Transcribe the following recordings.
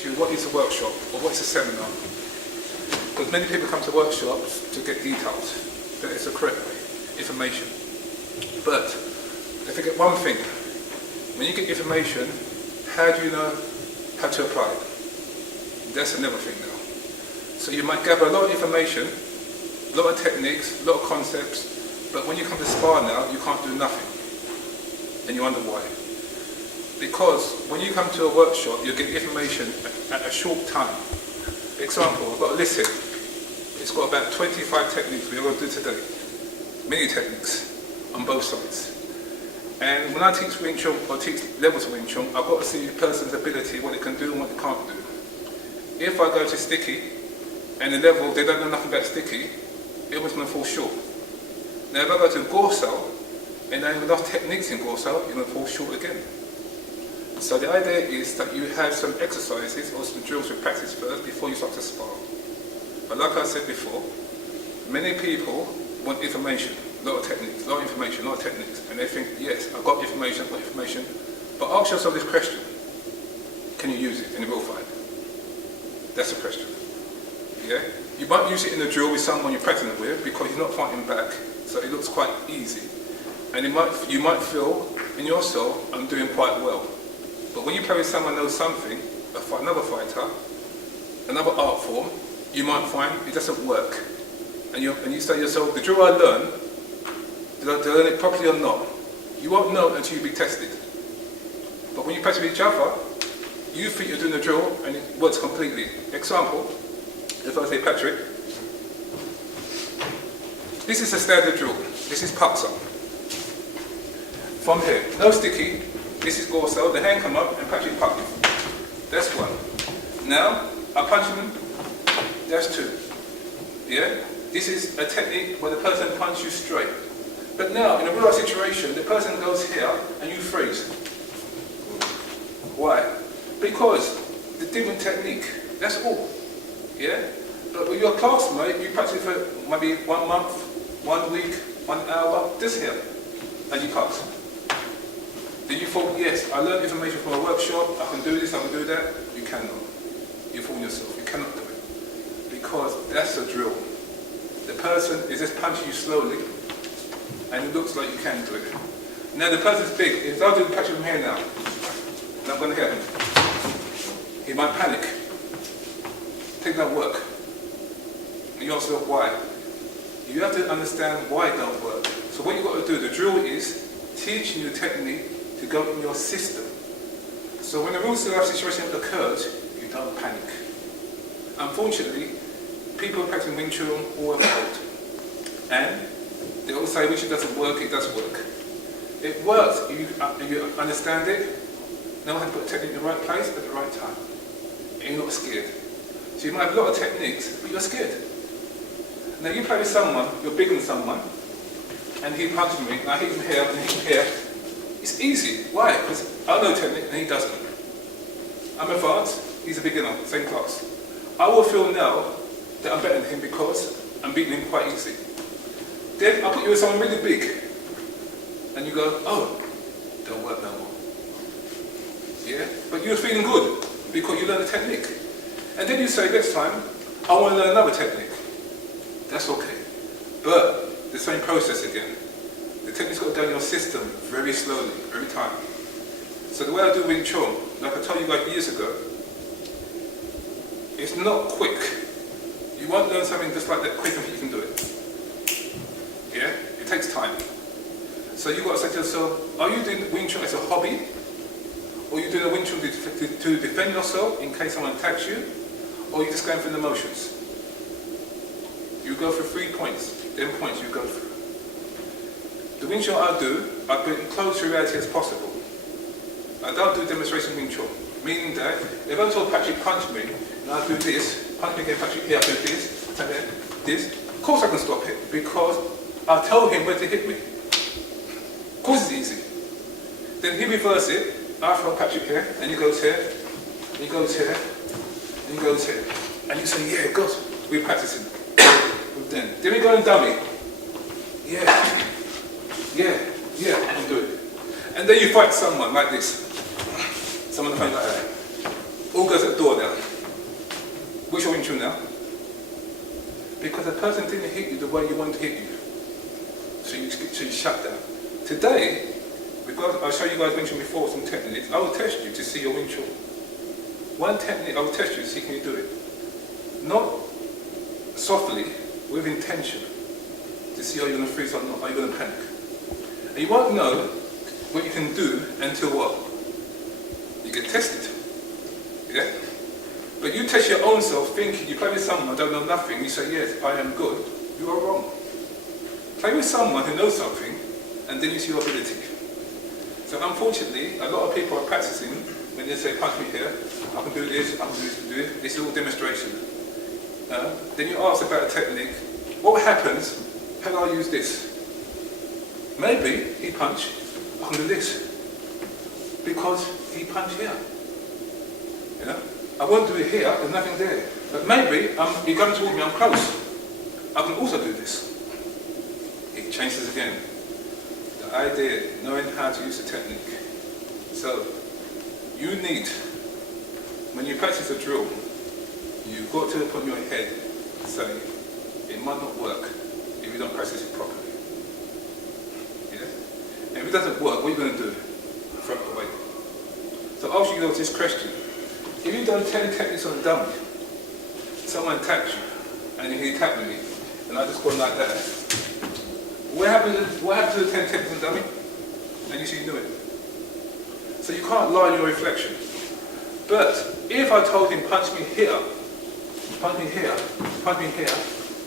teach you what is a workshop or what is a seminar. Because many people come to workshops to get details. That is the correct way, information. But they forget one thing. When you get information, how do you know how to apply it? That's another thing now. So you might gather a lot of information, a lot of techniques, a lot of concepts, but when you come to spar now, you can't do nothing. And you wonder why. Because when you come to a workshop, you get information at a short time. Example, I've got a list here. It's got about 25 techniques we're going to do today. Many techniques on both sides. And when I teach Wing Chun or teach levels of Wing Chun, I've got to see a person's ability, what it can do and what it can't do. If I go to sticky, and the level, they don't know nothing about sticky, it was going to fall short. Now if I go to Gorsal, and I have enough techniques in Gorsal, you're going to fall short again. So the idea is that you have some exercises or some drills you practice first before you start to spar. But like I said before, many people want information, a lot of techniques, a lot of information, a lot of techniques, and they think, yes, I've got information, but ask yourself this question: can you use it in a real fight? That's the question. Yeah? You might use it in a drill with someone you're practicing with because you're not fighting back, so it looks quite easy. And you might feel in yourself, I'm doing quite well. But when you play with someone who knows something, another fighter, another art form, you might find it doesn't work. And you say to yourself, the drill I learned, did I learn it properly or not? You won't know until you be tested. But when you practice with each other, you think you're doing the drill and it works completely. Example, if I say, Patrick, this is a standard drill. This is Paksa. From here, no sticky. This is Gorsal. The hand come up and Patrick puck me. That's one. Now, I punch him. That's two. Yeah? This is a technique where the person punches you straight. But now, in a real life situation, the person goes here and you freeze. Why? Because the different technique. That's all. Yeah? But with your classmate, you practice for maybe 1 month, 1 week, 1 hour, this here, and you cut. Then you thought, yes, I learned information from a workshop, I can do this, I can do that. You cannot. You fool yourself, you cannot do it. Because that's a drill. The person is just punching you slowly, and it looks like you can do it. Now the person's big. If I do the patch from here now, and I'm going to hit him, he might panic. Think that work. And you ask yourself why. You have to understand why it don't work. So what you've got to do, the drill is teaching you the technique to go in your system. So when a real life situation occurs, you don't panic. Unfortunately, people practicing Wing Chun all over the world. And they all say, Wing Chun doesn't work, it does work. It works if you understand it, know how to put the technique in the right place at the right time. And you're not scared. So you might have a lot of techniques, but you're scared. Now you play with someone, you're bigger than someone, and he punches me, and I hit him here, and hit him here. It's easy. Why? Because I know technique, and he doesn't. I'm advanced, he's a beginner, same class. I will feel now that I'm better than him because I'm beating him quite easy. Then I'll put you with someone really big, and you go, oh, don't work no more. Yeah? But you're feeling good because you learned the technique. And then you say, next time, I want to learn another technique. That's okay. But the same process again. The technique's got to go in your system very slowly, every time. So the way I do Wing Chun, like I told you guys years ago, it's not quick. You won't learn something just like that quick until you can do it. Yeah? It takes time. So you've got to say to yourself, are you doing Wing Chun as a hobby? Or are you doing a Wing Chun to defend yourself in case someone attacks you? Or are you just going through the motions? You go for 3 points, then points you go through. The Wing Chun I do, I bring it close to reality as possible. I don't do demonstration Wing Chun, meaning that if I told Patrick punch me, and I do this, punch me again, Patrick, here I do this, and then this, of course I can stop it, because I tell him where to hit me. Of course it's easy. Then he reverses it, I throw Patrick here, and he goes here, and he goes here, and he goes here. And you say, yeah, God, we're practicing. Then we go and dummy. Yeah, I can do it. And then you fight someone like this. Someone fight like that. all goes at the door now. Which your Wing Chun now? Because the person didn't hit you the way you wanted to hit you. So you shut down. Today, because I'll show you guys Wing Chun before some techniques, I will test you to see your Wing Chun. One technique I will test you to see can you do it. Not softly, with intention, to see are you going to freeze or not, are you going to panic. And you won't know what you can do until what? You get tested. Yeah? But you test your own self thinking, you play with someone, don't know nothing, you say, yes, I am good, you are wrong. Play with someone who knows something, and then you see your ability. So unfortunately, a lot of people are practicing, when they say, punch me here, I can do this, I can do this, I can do this, this is all demonstration. Then you ask about a technique, what happens, how do I use this? Maybe he punched, I can do this. Because he punched here. You know? I won't do it here, there's nothing there. But maybe you're coming towards me, I'm close. I can also do this. It changes again. The idea, knowing how to use the technique. So, you need, when you practice a drill, you've got to put in your head, say, it might not work if you don't practice it properly. Yeah? And if it doesn't work, what are you going to do? Throw it away. So I'll ask you this question. If you've done 10 techniques on a dummy, someone tapped you, and he tapped me, and I just go like that, what happened to the 10 techniques on a dummy? And you see you do it. So you can't lie in your reflection. But if I told him, punch me here, punch me here, punch me here,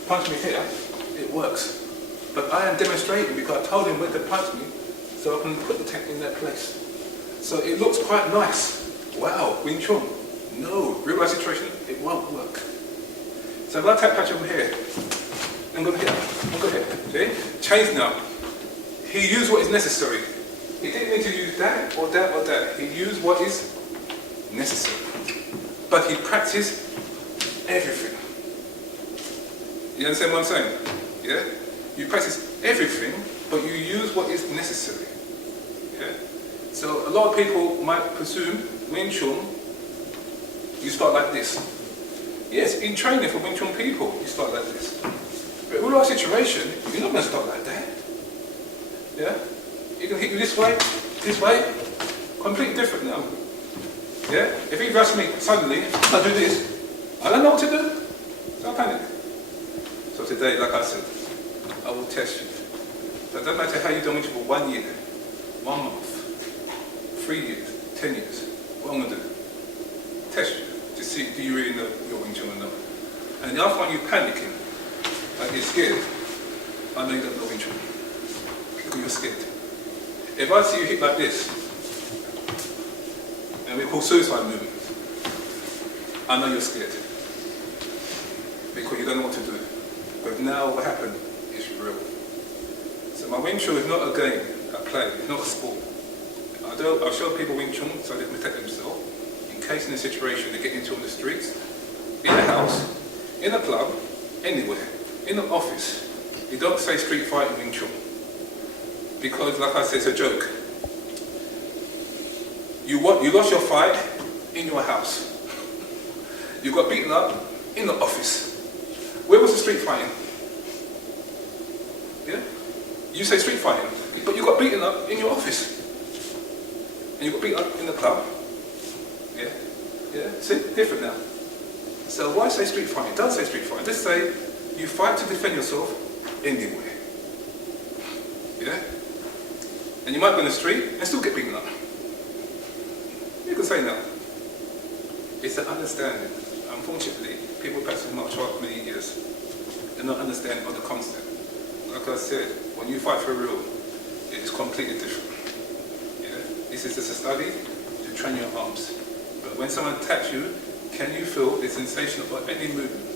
punch me here, it works. But I am demonstrating because I told him when to punch me, so I can put the technique in that place. So it looks quite nice. Wow, Wing Chun. No, real life situation, it won't work. So if I tap punch over here, and go here, and go here, see? Change now. He used what is necessary. He didn't need to use that or that or that. He used what is necessary. But he practiced everything. You understand what I'm saying? Yeah? You practice everything, but you use what is necessary. Yeah? So a lot of people might presume Wing Chun, you start like this. Yes, in training for Wing Chun people, you start like this. But in our situation, you're not going to start like that. Yeah? You can hit you this way, completely different now. Yeah? If he rush me suddenly, I do this, I don't know what to do. So I panic. So today, like I said, I will test you. So it doesn't matter how you've done it for 1 year, 1 month, 3 years, 10 years. What I'm going to do? Test you to see do you really know your Wing Chun or not. And the other one you're panicking, like you're scared, I know you don't know Wing Chun. Because you're scared. If I see you hit like this, and we call suicide movements, I know you're scared. Because you don't know what to do. But now what happened is real. So my Wing Chun is not a game, a play, it's not a sport. I'll show people Wing Chun so they can protect themselves. In case in a situation they get into on the streets, in a house, in a club, anywhere, in an office. You don't say street fighting Wing Chun. Because like I said, it's a joke. You lost your fight in your house. You got beaten up in the office. Where was the street fighting? Yeah? You say street fighting, but you got beaten up in your office. And you got beaten up in the club. Yeah? Yeah? See? Different now. So why say street fighting? Don't say street fighting. Just say you fight to defend yourself anywhere. Yeah? And you might go in the street and still get beaten up. You can say no. It's an understanding. Unfortunately, people practice martial art for many years. They're not understanding of the concept. Like I said, when you fight for real, it is completely different. Yeah? This is just a study to train your arms. But when someone attacks you, can you feel the sensation of any movement?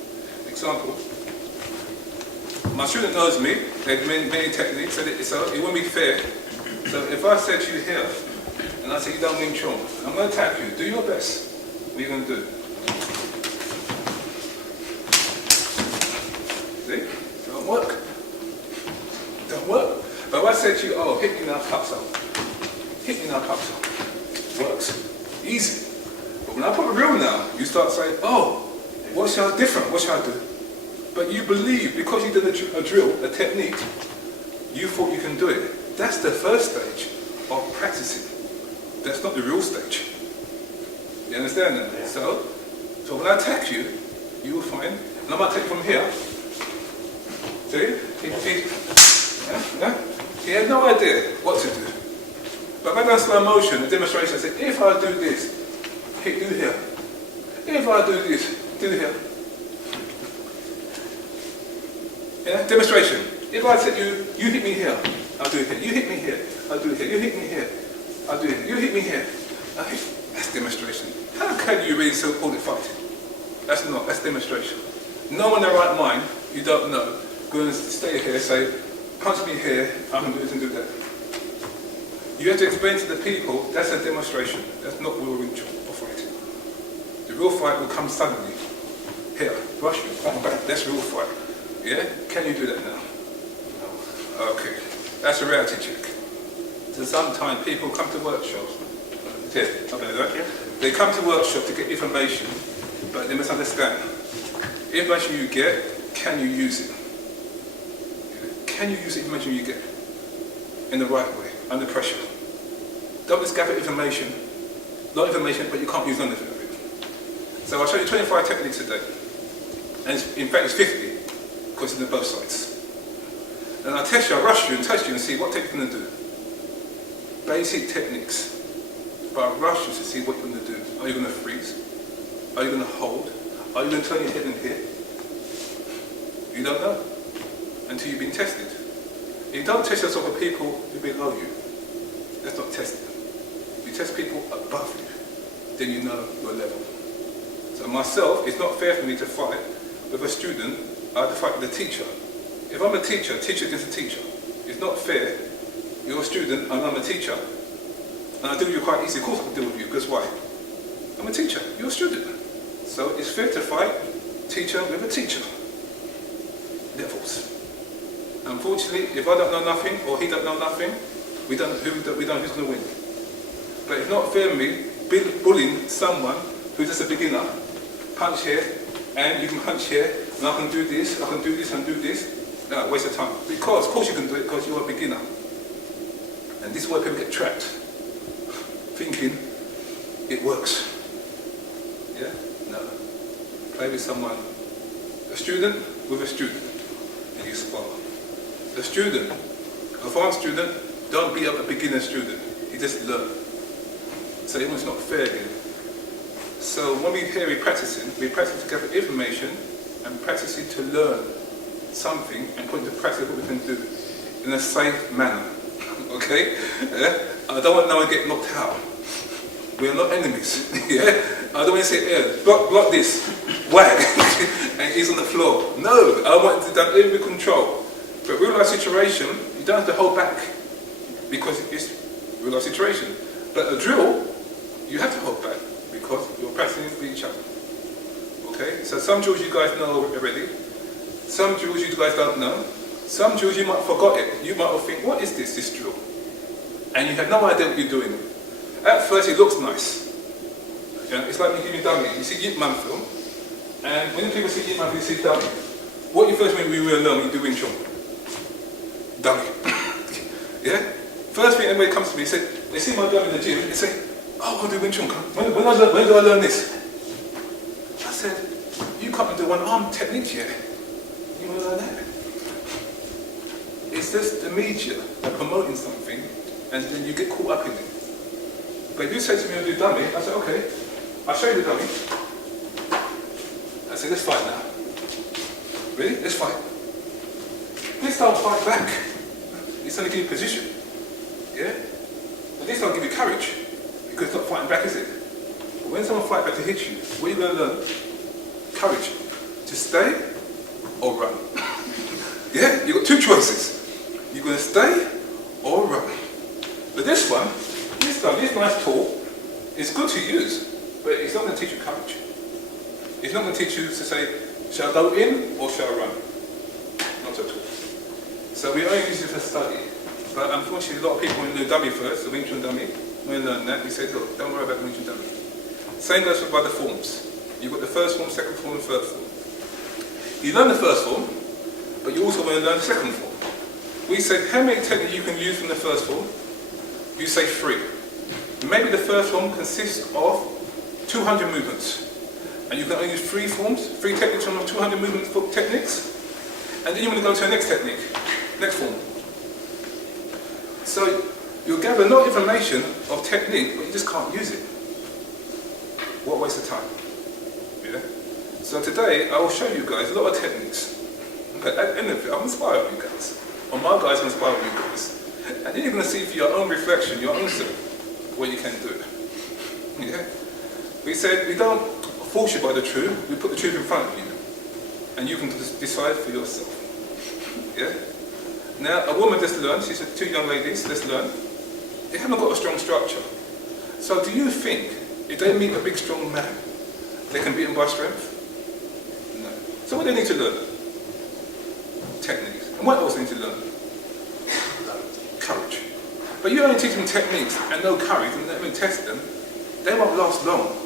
Example, my student knows me, they've many techniques, so it won't be fair. So if I said to you here, and I say you done Wing Chun, I'm going to attack you, do your best. What are you going to do? See? Don't work. Don't work. But if I said to you, oh, hit me now, cups up. Hit me now, cups up. Works. Easy. But When I put a drill now, you start saying, oh, what shall I do different? What shall I do? But you believe, because you did a drill, a technique, you thought you can do it. That's the first stage of practicing. That's not the real stage. You understand that? Yeah. So when I attack you, you will find, and I might take from here. See? He had no idea what to do. But when I done slow motion, the demonstration, I said, if I do this, hit you here. If I do this, do here. Yeah? Demonstration. If I said you hit me here, I'll do it here. You hit me here, I'll do it here. You hit me here, I'll do it here. You hit me here. Okay. That's demonstration. How can you really so call it fighting? That's demonstration. No one in their right mind, you don't know, going to stay here, say, punch me here, I can do this and do that. You have to explain to the people, that's a demonstration. That's not real ritual or fighting. The real fight will come suddenly. Here, brush you, back, that's real fight. Yeah? Can you do that now? No. Okay. That's a reality check. So sometimes people come to workshops. They come to workshops to get information, but they must understand. Information you get, can you use it? Can you use the information you get in the right way, under pressure? Don't just gather information, not information, but you can't use none of it. So I'll show you 25 techniques today. And in fact it's 50, because it's on both sides. And I'll test you, I'll rush you and test you and see what technique you're going to do. Basic techniques. But I'll rush you to see what you're going to do. Are you going to freeze? Are you going to hold? Are you going to turn your head and hit? You don't know until you've been tested. You don't test yourself with people who below you. That's not testing. You test people above you, then you know your level. So myself, it's not fair for me to fight with a student. I have to fight with a teacher. If I'm a teacher against a teacher. It's not fair. You're a student and I'm a teacher. And I deal with you quite easy. Of course I can deal with you, because why? I'm a teacher, you're a student. So it's fair to fight teacher with a teacher. Levels. Unfortunately, if I don't know nothing, or he don't know nothing, we don't know who's going to win. But it's not fair for me bullying someone who's just a beginner. Punch here, and you can punch here, and I can do this, I can do this, and do this. No, waste of time. Because, of course you can do it, because you're a beginner. And this is where people get trapped. Thinking it works. Yeah? No. Play with someone. A student with a student. And you spar. A student, advanced student, don't beat up a beginner student. You just learn. So it's not fair again. So when we're here, we practice to gather information and practicing to learn something and put into practice what we can do in a safe manner. Okay? Yeah? I don't want no one to get knocked out. We are not enemies. Yeah? I don't want to say, yeah, block this, whack, and he's on the floor. No, I want it done with control. But real life situation, you don't have to hold back because it's real life situation. But a drill, you have to hold back because you're practicing with each other. Okay? So some drills you guys know already. Some drills you guys don't know. Some drills you might have forgot it. You might have think, what is this drill? And you have no idea what you're doing. At first it looks nice. Yeah, it's like me giving dummy. You see Yip Man film, and when people see Yip Man film, you see dummy. What you first when we will learn when you do Wing Chun? Dummy. Yeah? First thing anybody comes to me, they see my dummy in the gym, they say, oh, I'll do Wing Chun. When do I learn this? I said, you can't do one arm technique yet. You want to learn that? It's just the media promoting something, and then you get caught up in it. But if you say to me, I'll do dummy, I say, okay, I'll show you the dummy. I say, let's fight now. Really? Let's fight. This don't fight back. It's only give you position. Yeah? But this don't give you courage. Because it's not fighting back, is it? But when someone fights back to hit you, what are you going to learn? Courage. To stay or run. Yeah? You've got two choices. You're going to stay or run. But this one, this nice tool, is good to use, but it's not going to teach you courage. It's not going to teach you to say, shall I go in or shall I run? Not at all. So we only use it for study. But unfortunately, a lot of people, when they do dummy first, the Wing Chun dummy, when they learn that, we say, look, don't worry about the Wing Chun dummy. Same goes for by the forms. You've got the first form, second form, and third form. You learn the first form, but you also want to learn the second form. We said how many techniques you can use from the first form? You say 3. Maybe the first form consists of 200 movements. And you can only use 3 forms, 3 techniques from 200 movement techniques. And then you want to go to the next technique, next form. So you'll gather a lot of information of technique, but you just can't use it. What a waste of time. Yeah? So today I will show you guys a lot of techniques. But at the end of it, I'm inspired with you guys. Or my guys are inspired with you guys. And then you're going to see for your own reflection, your own self, what you can do. Yeah? We said we don't force you by the truth, we put the truth in front of you. And you can decide for yourself. Yeah? Now, a woman just learned, she said, 2 young ladies, let's learn. They haven't got a strong structure. So do you think, if they meet a big strong man, they can beat him by strength? No. So what do they need to learn? Techniques. And what else do they need to learn? Courage. But you only teach them techniques and no courage and let them test them, they won't last long.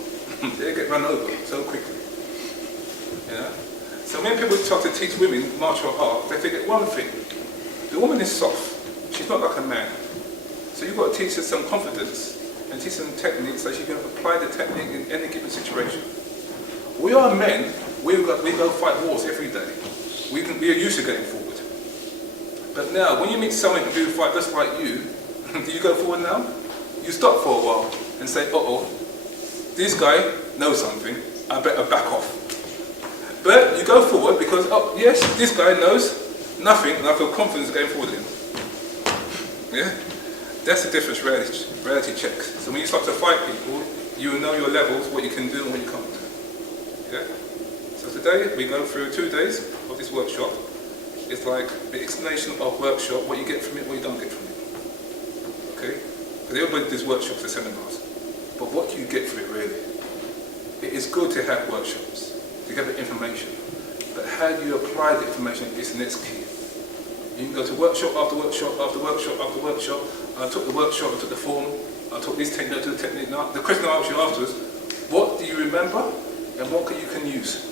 They get run over so quickly. Yeah? So when people try to teach women martial art, they forget one thing. The woman is soft. She's not like a man. So you've got to teach her some confidence and teach her some techniques so she can apply the technique in any given situation. We are men. We go fight wars every day. We are used to getting forward. But now, when you meet someone who do fight just like you, do you go forward now? You stop for a while and say, uh-oh, this guy knows something. I better back off. But you go forward because, oh yes, this guy knows nothing and I feel confident going forward with him. Yeah? That's the difference, reality checks. So when you start to fight people, you know your levels, what you can do and what you can't do. Yeah? So today we go through 2 days of this workshop. It's like the explanation of workshop, what you get from it, what you don't get from it. Okay? Because everybody does workshops or seminars. But what do you get from it really? It is good to have workshops, to gather information. But how do you apply the information is the next key. You can go to workshop after workshop after workshop after workshop. I took the workshop, I took the form, I took this technique, I took the technique. Now, the question I ask you afterwards, what do you remember and what you can use?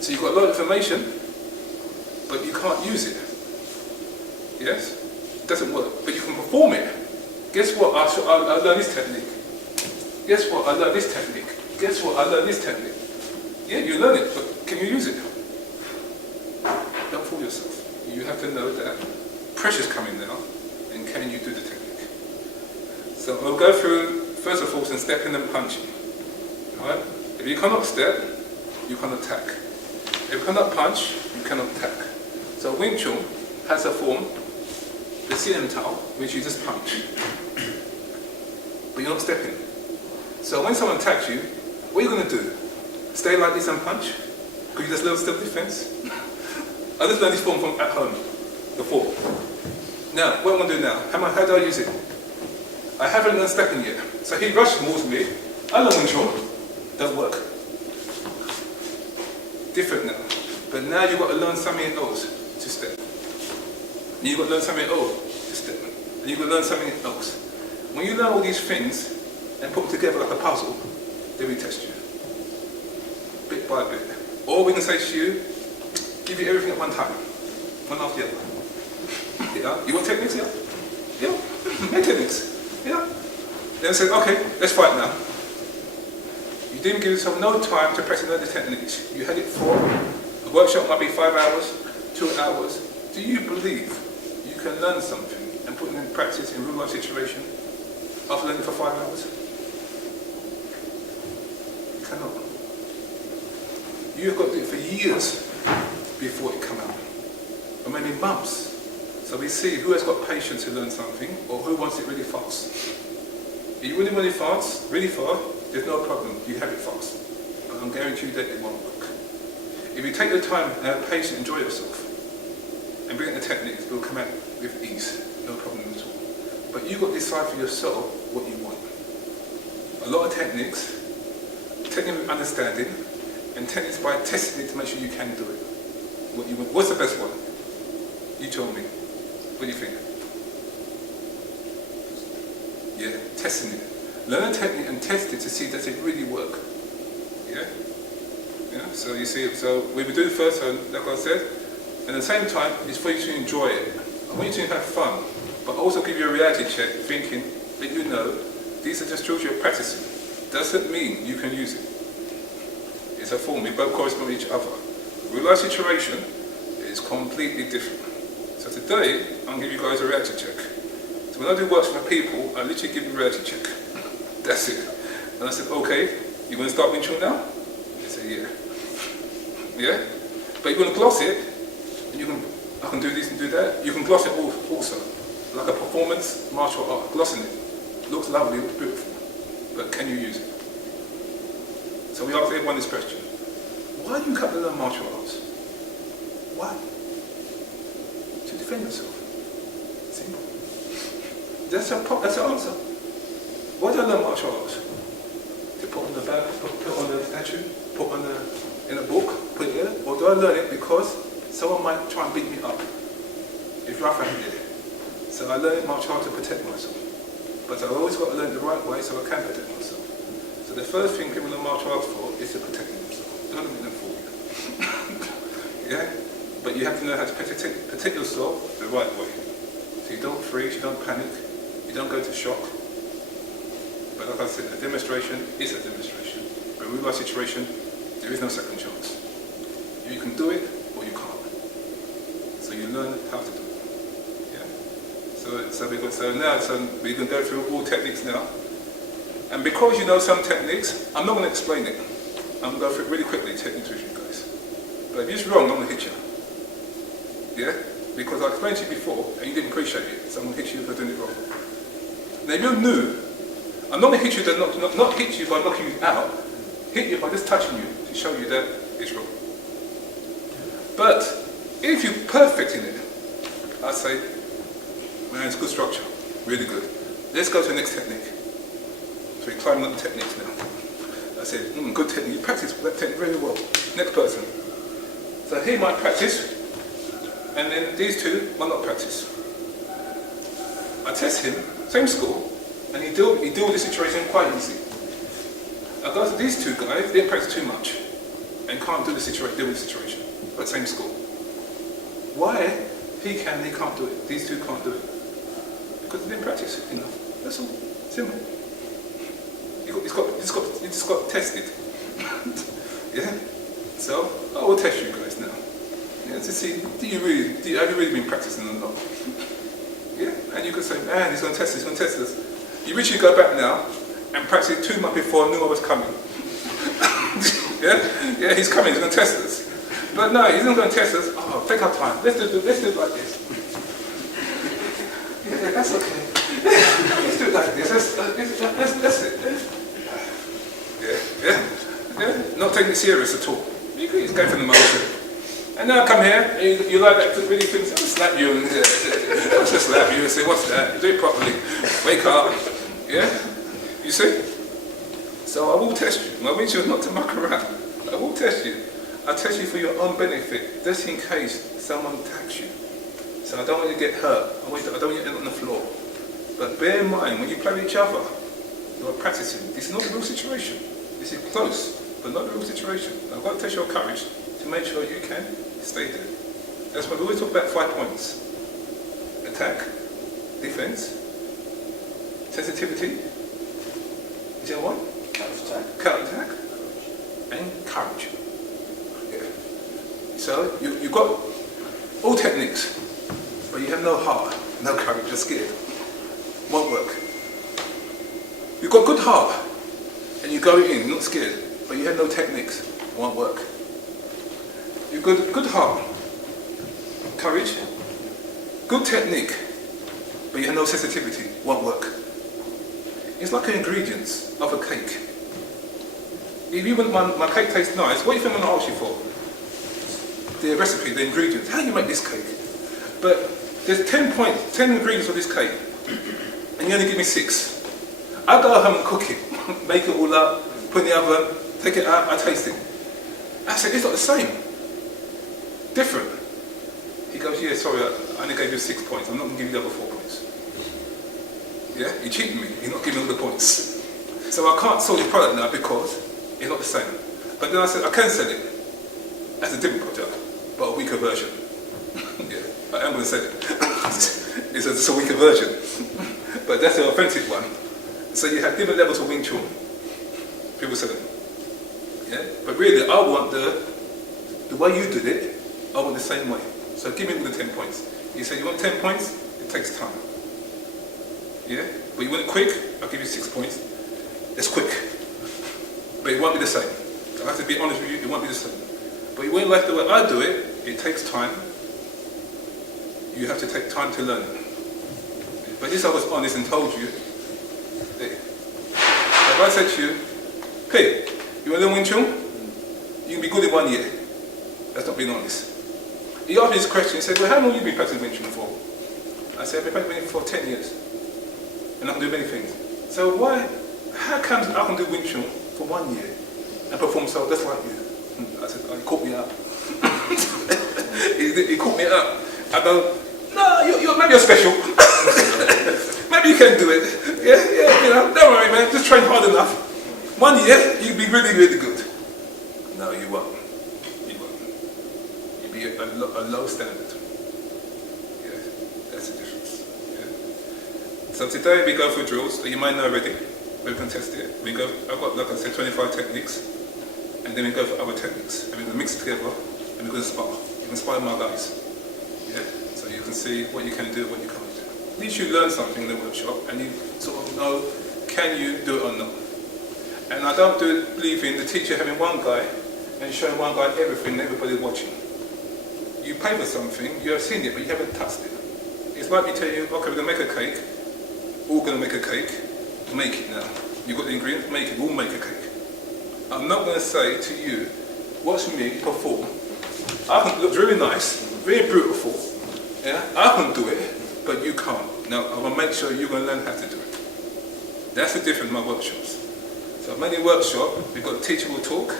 So you've got a lot of information, but you can't use it. Yes? It doesn't work, but you can perform it. Guess what? I learned this technique. Guess what? I learned this technique. Guess what? I learned this technique. Yeah, you learn it, but can you use it? Don't fool yourself. You have to know that pressure's coming now, and can you do the technique? So we'll go through, first of all, some stepping and punching. Alright? If you cannot step, you cannot attack. If you cannot punch, you cannot attack. So Wing Chun has a form, the Siam Tao, which you just punch. But you're not stepping. So when someone attacks you, what are you going to do? Stay like this and punch? Could you just learn self-defense? I just learned this form from at home, the form. Now, what am I going to do now? How do I use it? I haven't learned stepping yet. So he rushed towards me. I learned Wing Chun. Don't work. Different now. But now you've got to learn something else to step. And you've got to learn something else to step. And you've got to learn something else. When you learn all these things and put them together like a puzzle, then we test you. Bit by bit. Or we can say to you, give you everything at one time. One after the other. Yeah? You want techniques? Yeah? Yeah? Make techniques. Yeah? Then I said, okay, let's fight now. You didn't give yourself no time to practice the techniques. You had it for, a workshop might be 5 hours, 2 hours. Do you believe you can learn something and put it in practice in real life situation after learning for 5 hours? You cannot. You've got to do it for years before it comes out. Or maybe months. So we see who has got patience to learn something or who wants it really fast. If you really want it fast, really fast, there's no problem, you have it fast. And I'm guarantee you that it won't work. If you take the time and have patience, enjoy yourself, and bring in the techniques, it will come out with ease, no problem at all. But you've got to decide for yourself what you want. A lot of techniques with understanding, and techniques by testing it to make sure you can do it. What you want. What's the best one? You tell me. What do you think? Yeah, testing it. Learn a technique and test it to see does it really work. Yeah? Yeah? So you see, so we would do the first one, like I said, and at the same time, it's for you to enjoy it. I want you to have fun, but also give you a reality check, thinking that you know these are just drills you're practicing. Doesn't mean you can use it. It's a form, we both correspond with each other. Real life situation is completely different. So today, I'm going to give you guys a reality check. So when I do works for people, I literally give you a reality check. That's it. And I said, okay, you want to start Wing Chun now? They say, yeah. Yeah? But you want to gloss it, and I can do this and do that. You can gloss it also. Like a performance martial art, glossing it. Looks lovely, looks beautiful. But can you use it? So we ask everyone this question. Why do you come to learn martial arts? Why? To defend yourself. Simple. That's the answer. Why do I learn martial arts? To put on the back, put on the statue, put on in a book, put it there? Or do I learn it because someone might try and beat me up? If rough and did it. So I learn martial art to protect myself. But I've always got to learn the right way so I can protect myself. So the first thing people learn martial arts for is to protect themselves. Don't make them for you. Yeah? But you have to know how to protect yourself the right way. So you don't freeze, you don't panic, you don't go to shock. But like I said, a demonstration is a demonstration. But in a real life situation, there is no second chance. You can do it or you can't. So you learn how to do it. So we can go through all techniques now. And because you know some techniques, I'm not going to explain it. I'm going to go through it really quickly, techniques with you guys. But if it's wrong, I'm going to hit you. Yeah? Because I explained to you before, and you didn't appreciate it, so I'm going to hit you for doing it wrong. Now if you're new, I'm not going to hit you, not hit you by knocking you out, hit you by just touching you to show you that it's wrong. But if you're perfect in it, I say, man, it's good structure, really good. Let's go to the next technique. So we're climbing up the techniques now. I said, good technique, you practice that technique very well. Next person. So he might practice, and then these two might not practice. I test him, same school, and he deal with the situation quite easy. I go to these two guys, they didn't practice too much, and can't deal with the situation, but same school. Why he can, they can't do it, these two can't do it? Because they didn't practice enough. That's all. Simple. It just got tested. Yeah? So, I will test you guys now. Yeah, to see, have you really been practicing or not? Yeah? And you could say, man, he's going to test us, he's going to test us. You wish you go back now and practice 2 months before I knew I was coming. Yeah? Yeah, he's coming, he's going to test us. But no, he's not going to test us. Oh, take our time. Let's do it like this. Yeah, that's okay. Let's do it like this. That's it. Yeah. Not taking it serious at all. You can just go for the motion. And now come here, and you like that really thing, I'll slap you and I'll just slap you and say, what's that? Do it properly. Wake up. Yeah? You see? So I will test you. I want you not to muck around. I will test you. I'll test you for your own benefit, just in case someone attacks you. So I don't want you to get hurt. I don't want you to end up on the floor. But bear in mind, when you play with each other, you are practicing. This is not the real situation. This is close, but not the real situation. I've got to test your courage to make sure you can stay there. That's why we always talk about 5 points. Attack, defense, sensitivity, is that one? Counter-attack, and courage. Yeah. So you've got all techniques, but you have no heart, no courage, you're scared. Won't work. You've got good heart, and you go in, not scared, but you have no techniques, won't work. You've got good heart, courage, good technique, but you have no sensitivity, won't work. It's like the ingredients of a cake. If you want my cake tastes nice, what do you think I'm going to ask you for? The recipe, the ingredients, how do you make this cake? But there's 10 ingredients of this cake, and you only give me 6. I go home and cook it, make it all up, put it in the oven, take it out, I taste it. I said, it's not the same. Different. He goes, yeah, sorry, I only gave you 6 points. I'm not going to give you the other 4 points. Yeah? You're cheating me. You're not giving me all the points. So I can't sell the product now because it's not the same. But then I said, I can sell it as a different product, but a weaker version. Yeah, I am going to sell it. It's a weaker version. But that's the authentic one. So you have different levels of Wing Chun. People say that. Yeah? But really, I want the way you did it, I want the same way. So give me all the 10 points. You say you want 10 points, it takes time. Yeah? But you want it quick, I'll give you 6 points. It's quick. But it won't be the same. I have to be honest with you, it won't be the same. But you won't like the way I do it, it takes time. You have to take time to learn it. But this I was honest and told you. If I said to you, hey, you want to learn Wing Chun? You can be good in 1 year. That's not being honest. He asked me this question, he said, well, how long have you been practicing Wing Chun for? I said, I've been practicing for 10 years. And I can do many things. So how come I can do Wing Chun for 1 year and perform so just like you? I said, oh, he caught me out. he caught me out. I go, no, maybe you're special. Maybe you can do it. Yeah, don't worry, man, just train hard enough. 1 year, you'll be really, really good. No, you won't. You'll be a low standard. Yeah, that's the difference. Yeah. So today we go through drills that you might know already. We can test it. I've got, like I said, 25 techniques. And then we go for other techniques. And we're going to mix it together and we're going to spar. You can spar my guys. Yeah? So you can see what you can do, what you can't do. At least you learn something in the workshop and you sort of know, can you do it or not? And I don't believe in the teacher having one guy and showing one guy everything and everybody watching. You pay for something, you have seen it, but you haven't touched it. It's like me telling you, okay, we're going to make a cake. All going to make a cake. Make it now. You've got the ingredients, make it. We'll make a cake. I'm not going to say to you, watch me perform. I can look really nice, very beautiful. Yeah, I can do it, but you can't. Now, I'm going to make sure you're going to learn how to do it. That's the difference in my workshops. So many workshops, we've got a teacher who will talk,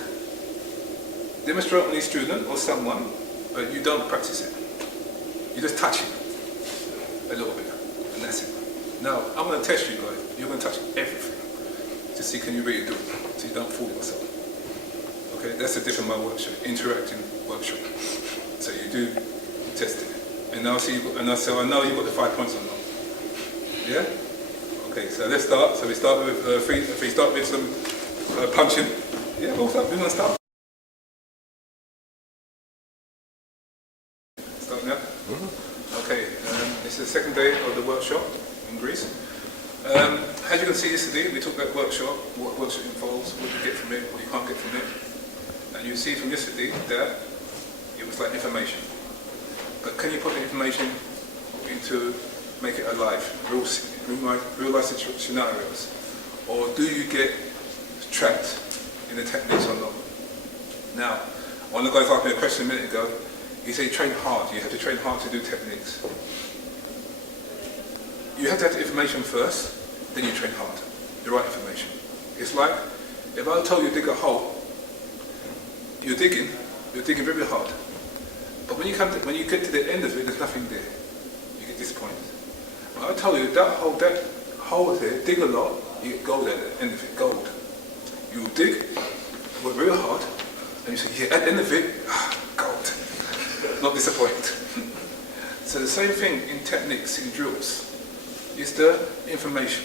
demonstrate on the student or someone, but you don't practice it. You just touch it a little bit, and that's it. Now, I'm going to test you guys. You're going to touch everything to see can you really do it, so you don't fool yourself. Okay, that's the difference in my workshop, interacting workshop. So you do test it. And now I know you've got the 5 points or not. Yeah? Okay, so let's start. So we start with we start with some punching. Yeah, we're going to start. Start now? Okay, this is the second day of the workshop in Greece. As you can see yesterday, we took that workshop, what workshop involves, what you get from it, what you can't get from it. And you see from yesterday that it was like information. But can you put the information into, make it alive, real life scenarios? Or do you get trapped in the techniques or not? Now, one of the guys asked me a question a minute ago. He said, train hard. You have to train hard to do techniques. You have to have the information first, then you train hard. The right information. It's like, if I told you to dig a hole, you're digging very hard. But when you get to the end of it, there's nothing there. You get disappointed. But I told you, that hole there, dig a lot, you get gold at the end of it, gold. You dig, work very hard, and you say, yeah, at the end of it, gold. Not disappointed. So the same thing in techniques, in drills, is the information.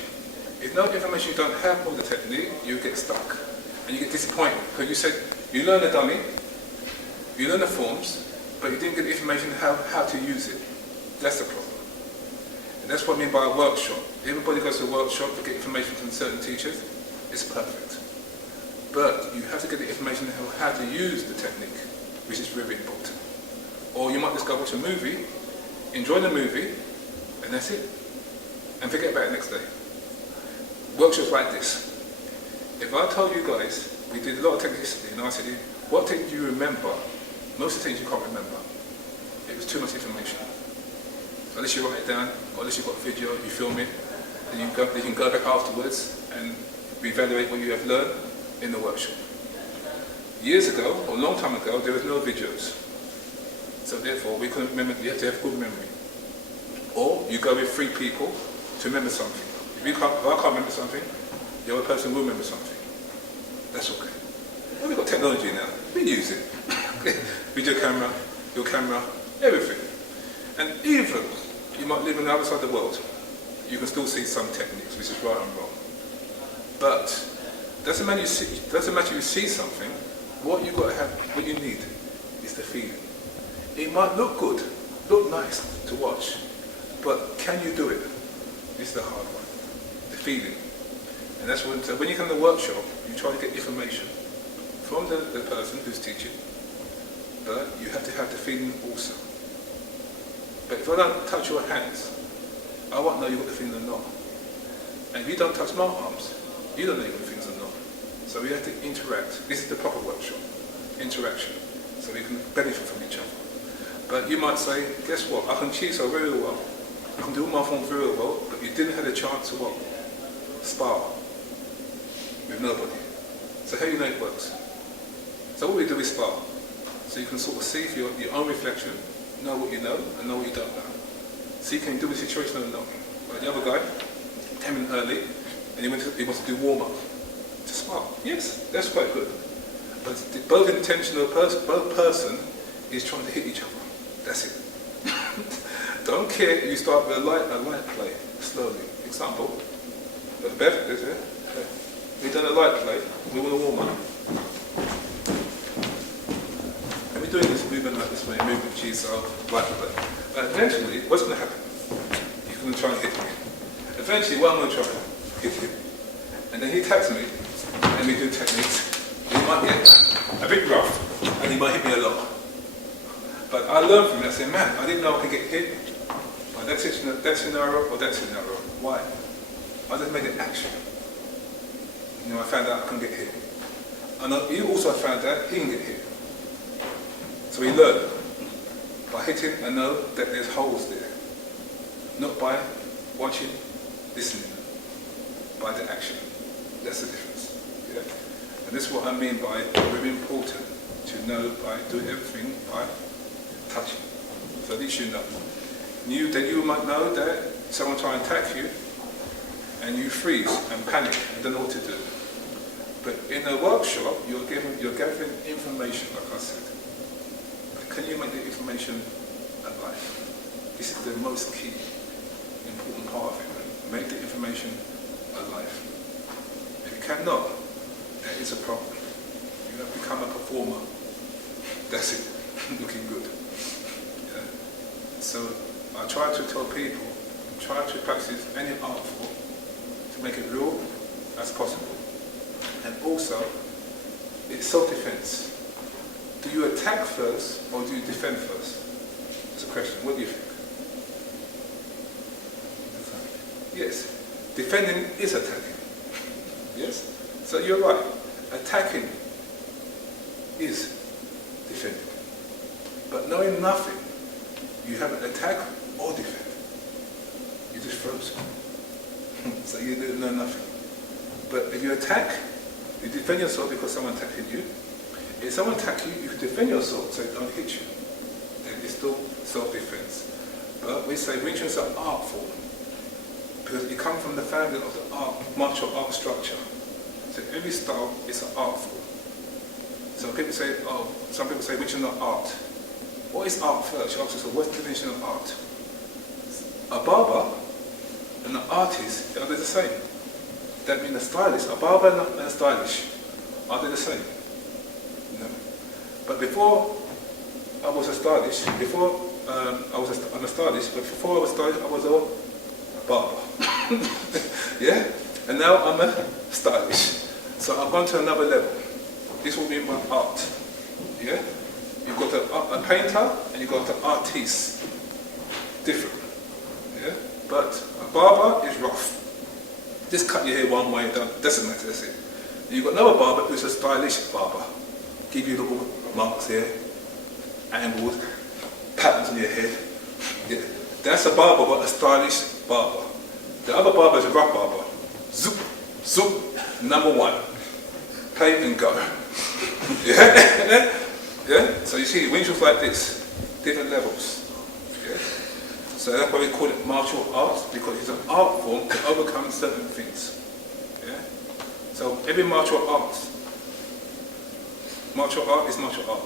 If no information you don't have on the technique, you get stuck. And you get disappointed. Because you said, you learn the dummy, you learn the forms, but you didn't get the information how to use it. That's the problem. And that's what I mean by a workshop. Everybody goes to a workshop to get information from certain teachers. It's perfect. But you have to get the information how to use the technique, which is really important. Or you might just go watch a movie, enjoy the movie, and that's it. And forget about it next day. Workshops like this. If I told you guys, we did a lot of techniques yesterday, and I said, what technique do you remember? Most of the things you can't remember. It was too much information. So unless you write it down, or unless you've got a video, you film it, then you can go back afterwards and reevaluate what you have learned in the workshop. Years ago, or a long time ago, there was no videos. So therefore, we couldn't remember, you have to have good memory. Or you go with 3 people to remember something. If I can't remember something, The other person will remember something. That's okay. Well, we've got technology now. We use it. Video camera, your camera, everything. And even you might live on the other side of the world, you can still see some techniques, which is right and wrong. But doesn't matter you see something. What you got to have, what you need, is the feeling. It might look good, look nice to watch, but can you do it? This is the hard one. The feeling. And that's when, so when you come to the workshop, you try to get information from the person who's teaching, but you have to have the feeling also. But if I don't touch your hands, I won't know you've got the feeling or not. And if you don't touch my arms, you don't know you've got the feelings or not. So we have to interact. This is the proper workshop. Interaction. So we can benefit from each other. But you might say, guess what? I can Chiso very well. I can do all my forms very well, but you didn't have a chance to what? Spar with nobody. So how do you know it works? So what we do is spar. So you can sort of see for your own reflection, know what you know and know what you don't know. So you can do the situation or not. Like the other guy came in early and he wants to do warm-up to spar. Yes, that's quite good. But both intention of both person is trying to hit each other. That's it. Don't care if you start with a light play, slowly. Example, Bev, is it? We've done a light play, we want to warm up. And we're doing this movement like this way, movement, cheese, light play. Eventually, what's going to happen? You're going to try and hit me. Eventually, what I'm going to try and hit him. And then he taps me, and we do techniques. He might get a bit rough, and he might hit me a lot. But I learned from it, I said, man, I didn't know I could get hit by that scenario or that scenario. Why? I just made an action. You know, I found out I couldn't get hit. And he also found out he can get hit. So he learned. By hitting, I know that there's holes there. Not by watching, listening. By the action. That's the difference. Yeah? And this is what I mean by very important to know by doing everything by touching. So at least you know. Then you might know that someone try and attack you and you freeze and panic and don't know what to do. But in a workshop, you're gathering information, like I said. But can you make the information alive? This is the most key, important part of it. Make the information alive. If you cannot, there is a problem. You have become a performer. That's it. Looking good. Yeah. So I try to tell people, try to practice any art form to make it real as possible. And also, it's self-defense. Do you attack first or do you defend first? It's a question. What do you think? Yes. Defending is attacking. Yes? So you're right. Attacking is defending. But knowing nothing, you haven't attacked or defend. You just froze. So you didn't know nothing. But if you attack, you defend yourself because someone attacked you. If someone attacks you, you can defend yourself so it don't hit you. Then it's still self-defense. But we say Wing Chun is an art form because it comes from the family of the art, martial art structure. So every style is an art form. So people say, oh, some people say Wing Chun is not art. What is art first? You ask yourself, what's the definition of art? A barber and an artist, are they the same? That means a stylist, a barber and a stylish, are they the same? No. But before I was a stylish, I'm a stylist, but before I was stylish, I was a barber. Yeah? And now I'm a stylish. So I've gone to another level. This will be my art. Yeah? You've got a painter and you've got an artiste. Different. Yeah? But a barber is rough. Just cut your hair one way, doesn't matter, that's it. You've got another barber who's a stylish barber. Give you little marks here, angles, patterns on your head. Yeah. That's a barber, but a stylish barber. The other barber is a rough barber. Zoop, zoop, number one. Play and go. Yeah? Yeah? So you see, Wing Chun's like this, different levels. Yeah? So that's why we call it martial arts, because it's an art form to overcome certain things. Yeah? So every martial art is martial art,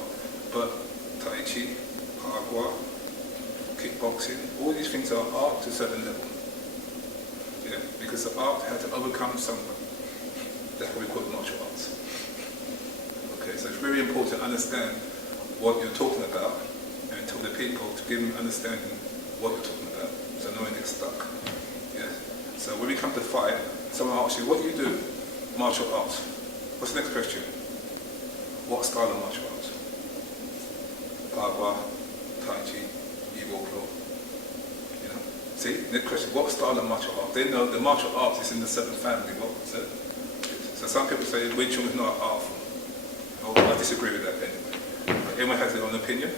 but Tai Chi, Agua, kickboxing, all these things are art to a certain level. Yeah, because the art had to overcome someone. That's what we call martial arts. Okay, so it's very important to understand what you're talking about and tell the people to give them understanding what you're talking about, so no one gets stuck. Yeah. So when we come to fight, someone asks you, what do you do? Martial arts. What's the next question? What style of martial arts? Bagua, Tai Chi, Igbo Claw. You know? See, next question, what style of martial arts? They know the martial arts is in a certain family. What is it? So some people say Wing Chun is not an art form. I disagree with that anyway. But everyone has their own opinion,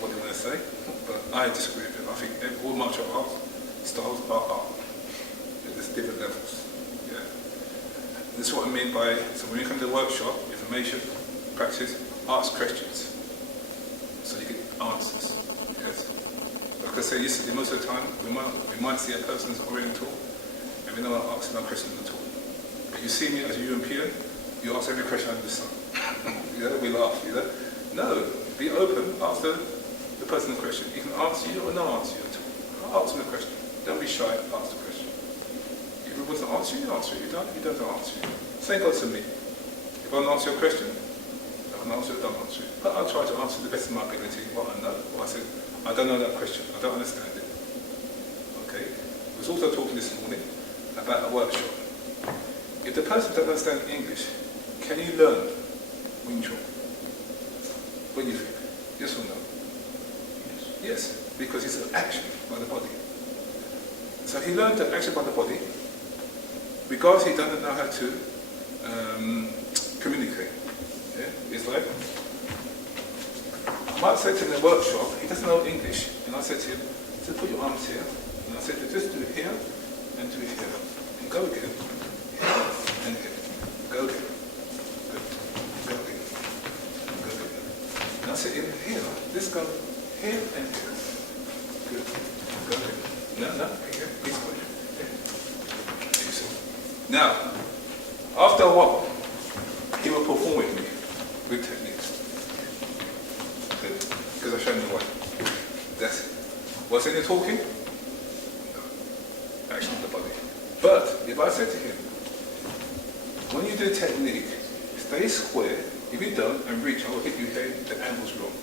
what they want to say. But I disagree with it. I think all martial arts styles are art. There's different levels. Yeah. This is what I mean by, so when you come to the workshop, information, practice, ask questions. So you get answers. Yes. Like I said yesterday, most of the time, we might see a person who's oriental, and we don't want to ask no questions at all. But you see me as a European, you ask every question under the sun. You know, we laugh, you know. No, be open, ask the person the question. You can answer you or not answer you at all. Answer the question. Don't be shy, ask the question. If it wasn't answer you, answer it. You don't answer you. Same goes to me. If I don't answer your question, I can answer it, don't answer it. But I'll try to answer the best of my ability, what I know. What I said, I don't know that question, I don't understand it. Okay? I was also talking this morning about a workshop. If the person doesn't understand English, can you learn Wing Chun? What do you think? Yes or no? Yes, because it's an action by the body. So he learned the action by the body because he doesn't know how to communicate. Yeah? It's like, I might say to him in the workshop, he doesn't know English, and I said to him, just put your arms here, and I said to just do it here, and do it here, and go again, here, and here, go again, good, go again, go again. And I said, here, just go here and here, good, go again. No, here, please go here. Now, after a while, he will perform with me, with techniques. Good, because I've shown you why. That's it. What's in the talking? No. Action of the body. But, if I said to him, when you do the technique, stay square. If you don't, and reach, I will hit you here, the angle's wrong.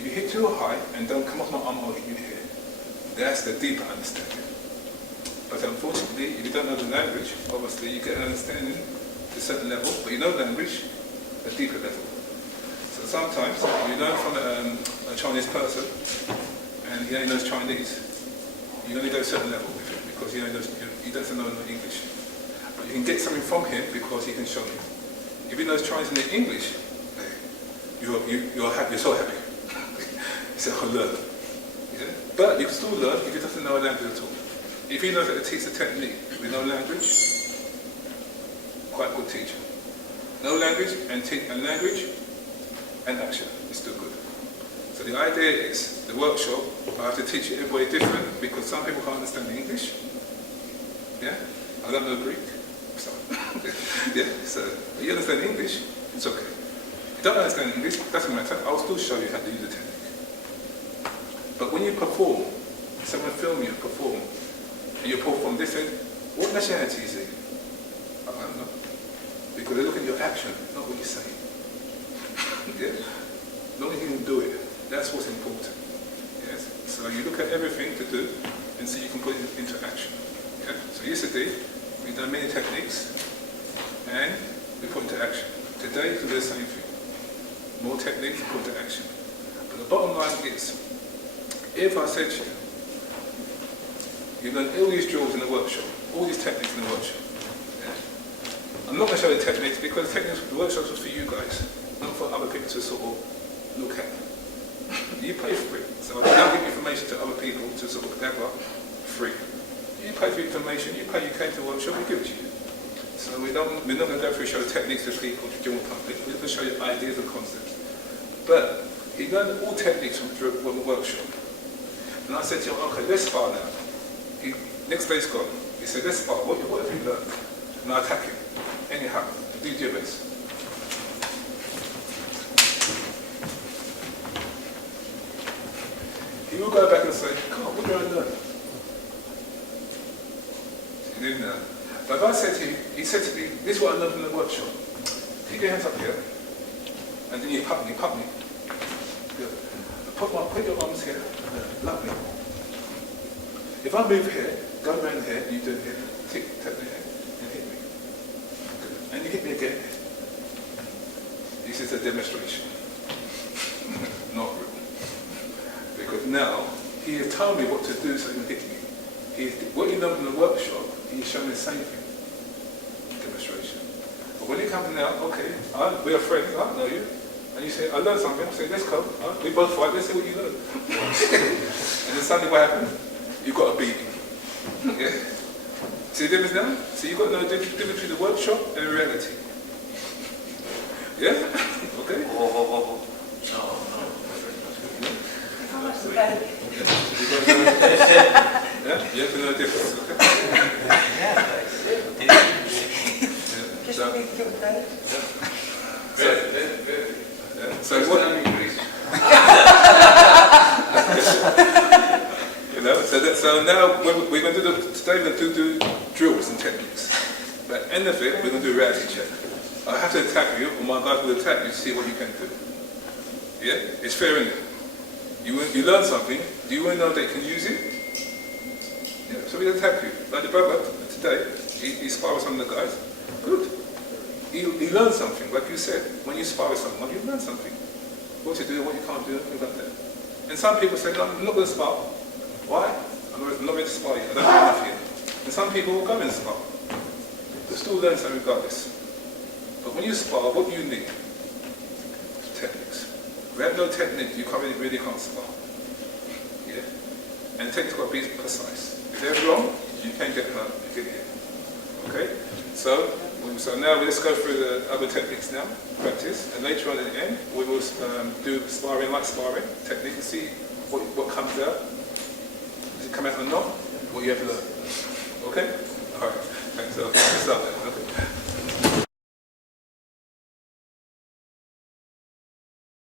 If you hit too high, and don't come off my arm, I'll hit you here. That's the deeper understanding. But unfortunately, if you don't know the language, obviously you get an understanding to a certain level, but you know language, a deeper level. So sometimes, you learn from a Chinese person, and he only knows Chinese, you only go a certain level with him, because he doesn't know English. But you can get something from him because he can show you. If he knows Chinese and English, you're happy, you're so happy. You say, I learn. Yeah? But you can still learn if he doesn't know a language at all. If he knows how to teach the technique with no language, quite good teacher. No language and language and action is still good. So the idea is, the workshop, I have to teach everybody different because some people can't understand English. Yeah? I don't know Greek. So, yeah, so if you understand English, it's okay. If you don't understand English, it doesn't matter. I'll still show you how to use the technique. But when you perform, someone film you perform, and you perform this end, what nationality is it? I don't know. Because they look at your action, not what you say. Yeah? As long as you can do it, that's what's important. Yes? So you look at everything to do, and see you can put it into action. Yeah? So yesterday, we've done many techniques, and we put into action. Today, we do the same thing. More techniques, put into action. But the bottom line is, if I said to you, you learn all these drills in the workshop, all these techniques in the workshop. Yeah? I'm not going to show the techniques because the workshops was for you guys, not for other people to sort of look at. You pay for it. So I don't give information to other people to sort of gather free. You pay for information, you pay, you came to the workshop, we give it to you. So we're not going to go through show techniques to people, to general public, we're going to show you ideas and concepts. But he learned all techniques from the workshop. And I said to him, okay, let's spar now. Next day's gone. He said, let's spar. What have you learned? And I attack him. Anyhow, do your best. He will go back and say, God, what did I learn? He didn't know. But if I said to him, he said to me, this is what I learned from the workshop. Keep your hands up here, and then you pop me. Good. Put your arms here, lovely. If I move here, go around here, you do it here, tap me here, and hit me. Good. And you hit me again. This is a demonstration, not real. Because now, he has told me what to do so he can hit me. What he learned from the workshop, he's shown me the same thing. Demonstration. But when he comes now, okay, we are friends, I know you. And you say, I learned something, I say, let's go. We both fight, let's see what you learn. And then suddenly what happens? You've got a beating. Yeah? See the difference now? So you've got to know the difference between the workshop and reality. Yeah? Okay? How much the bag? Yeah? You have to know the difference. Okay? Just a big cute bag. So what? You know, so now we're going to do today we're going to do drills and techniques. But at the end of it, we're going to do a reality check. I have to attack you, or my guys will attack you to see what you can do. Yeah, it's fair, isn't it? You learn something. Do you want to know that you can use it? Yeah, so we attack you. Like the brother today, he sparred with some of the guys. Good. He learned something, like you said. When you spar with someone, you learn something. What to do, what you can't do, things like that. And some people say, no, I'm not going to spar. Why? I'm not ready to spar you. I don't have enough here. And some people will go and spar. They'll still learn something regardless. But when you spar, what do you need? Techniques. If you have no technique, you really can't spar. Yeah? And techniques got to be precise. If they're wrong, you can't get hurt, you get hit. Okay? So now let's go through the other techniques now, practice, and later on in the end, we will do sparring like sparring technique and see what comes out. Does it come out or not? What you have to learn. Okay? Alright, thanks. Okay, let's start.